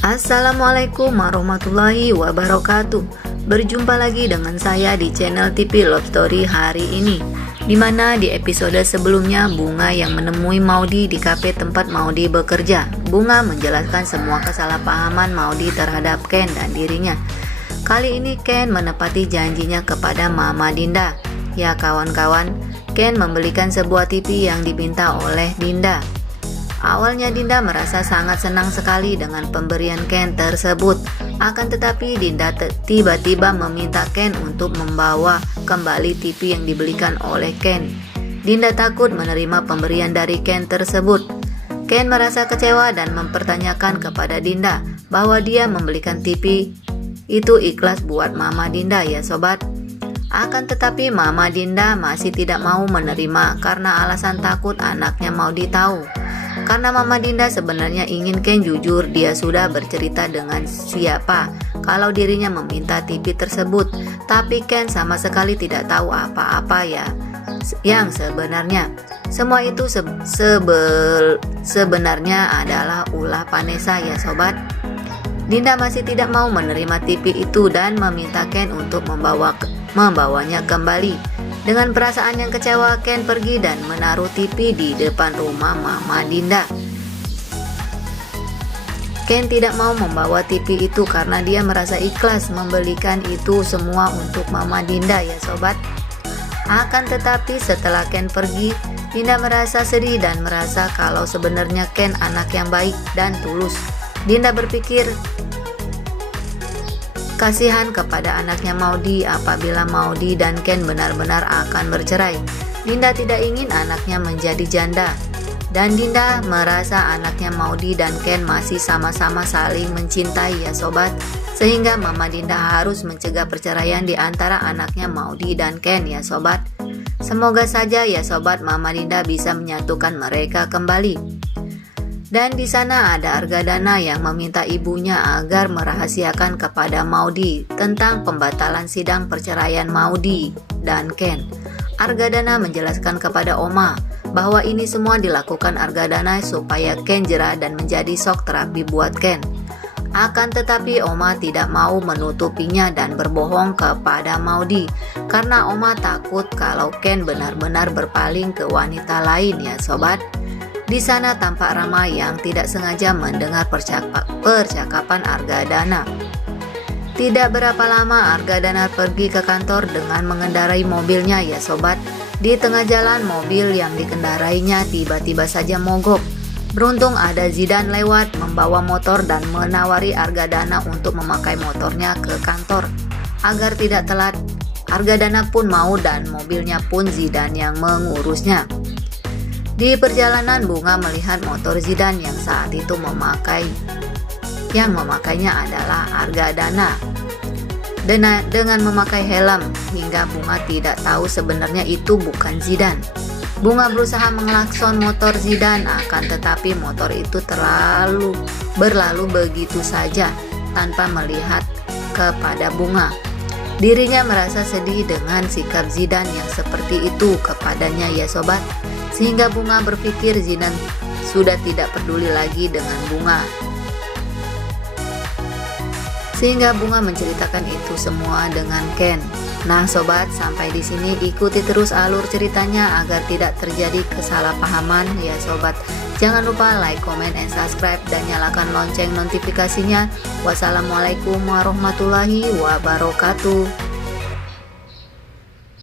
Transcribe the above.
Assalamualaikum warahmatullahi wabarakatuh. Berjumpa lagi dengan saya di channel TV Love Story hari ini, dimana di episode sebelumnya Bunga yang menemui Maudy di kafe tempat Maudy bekerja. Bunga menjelaskan semua kesalahpahaman Maudy terhadap Ken dan dirinya. Kali ini Ken menepati janjinya kepada Mama Dinda. Ya kawan-kawan, Ken membelikan sebuah TV yang dipinta oleh Dinda. Awalnya Dinda merasa sangat senang sekali dengan pemberian Ken tersebut. Akan tetapi Dinda tiba-tiba meminta Ken untuk membawa kembali TV yang dibelikan oleh Ken. Dinda takut menerima pemberian dari Ken tersebut. Ken merasa kecewa dan mempertanyakan kepada Dinda bahwa dia membelikan TV itu ikhlas buat Mama Dinda ya sobat. Akan tetapi Mama Dinda masih tidak mau menerima karena alasan takut anaknya Maudy tahu. Karena Mama Dinda sebenarnya ingin Ken jujur dia sudah bercerita dengan siapa kalau dirinya meminta TV tersebut. Tapi Ken sama sekali tidak tahu apa-apa ya yang sebenarnya. Semua itu sebenarnya adalah ulah Vanessa ya sobat. Dinda masih tidak mau menerima TV itu dan meminta Ken untuk membawanya kembali. Dengan perasaan yang kecewa, Ken pergi dan menaruh TV di depan rumah Mama Dinda. Ken tidak mau membawa TV itu karena dia merasa ikhlas membelikan itu semua untuk Mama Dinda ya sobat. Akan tetapi setelah Ken pergi, Dinda merasa sedih dan merasa kalau sebenarnya Ken anak yang baik dan tulus. Dinda berpikir kasihan kepada anaknya Maudy apabila Maudy dan Ken benar-benar akan bercerai. Dinda tidak ingin anaknya menjadi janda. Dan Dinda merasa anaknya Maudy dan Ken masih sama-sama saling mencintai ya sobat. Sehingga Mama Dinda harus mencegah perceraian di antara anaknya Maudy dan Ken ya sobat. Semoga saja ya sobat Mama Dinda bisa menyatukan mereka kembali. Dan di sana ada Argadana yang meminta ibunya agar merahasiakan kepada Maudy tentang pembatalan sidang perceraian Maudy dan Ken. Argadana menjelaskan kepada Oma bahwa ini semua dilakukan Argadana supaya Ken jera dan menjadi shock terapi buat Ken. Akan tetapi Oma tidak mau menutupinya dan berbohong kepada Maudy karena Oma takut kalau Ken benar-benar berpaling ke wanita lain ya sobat. Di sana tampak Rama yang tidak sengaja mendengar percakapan Argadana. Tidak berapa lama Argadana pergi ke kantor dengan mengendarai mobilnya ya sobat. Di tengah jalan mobil yang dikendarainya tiba-tiba saja mogok. Beruntung ada Zidane lewat membawa motor dan menawari Argadana untuk memakai motornya ke kantor. Agar tidak telat, Argadana pun mau dan mobilnya pun Zidane yang mengurusnya. Di perjalanan Bunga melihat motor Zidane yang saat itu memakainya adalah Argadana dengan memakai helm hingga Bunga tidak tahu sebenarnya itu bukan Zidane. Bunga berusaha mengelakson motor Zidane akan tetapi motor itu berlalu begitu saja tanpa melihat kepada Bunga. Dirinya merasa sedih dengan sikap Zidane yang seperti itu kepadanya ya sobat. Sehingga Bunga berpikir Zidane sudah tidak peduli lagi dengan Bunga. Sehingga Bunga menceritakan itu semua dengan Ken. Nah sobat, sampai di sini ikuti terus alur ceritanya agar tidak terjadi kesalahpahaman ya sobat. Jangan lupa like, comment, and subscribe dan nyalakan lonceng notifikasinya. Wassalamualaikum warahmatullahi wabarakatuh.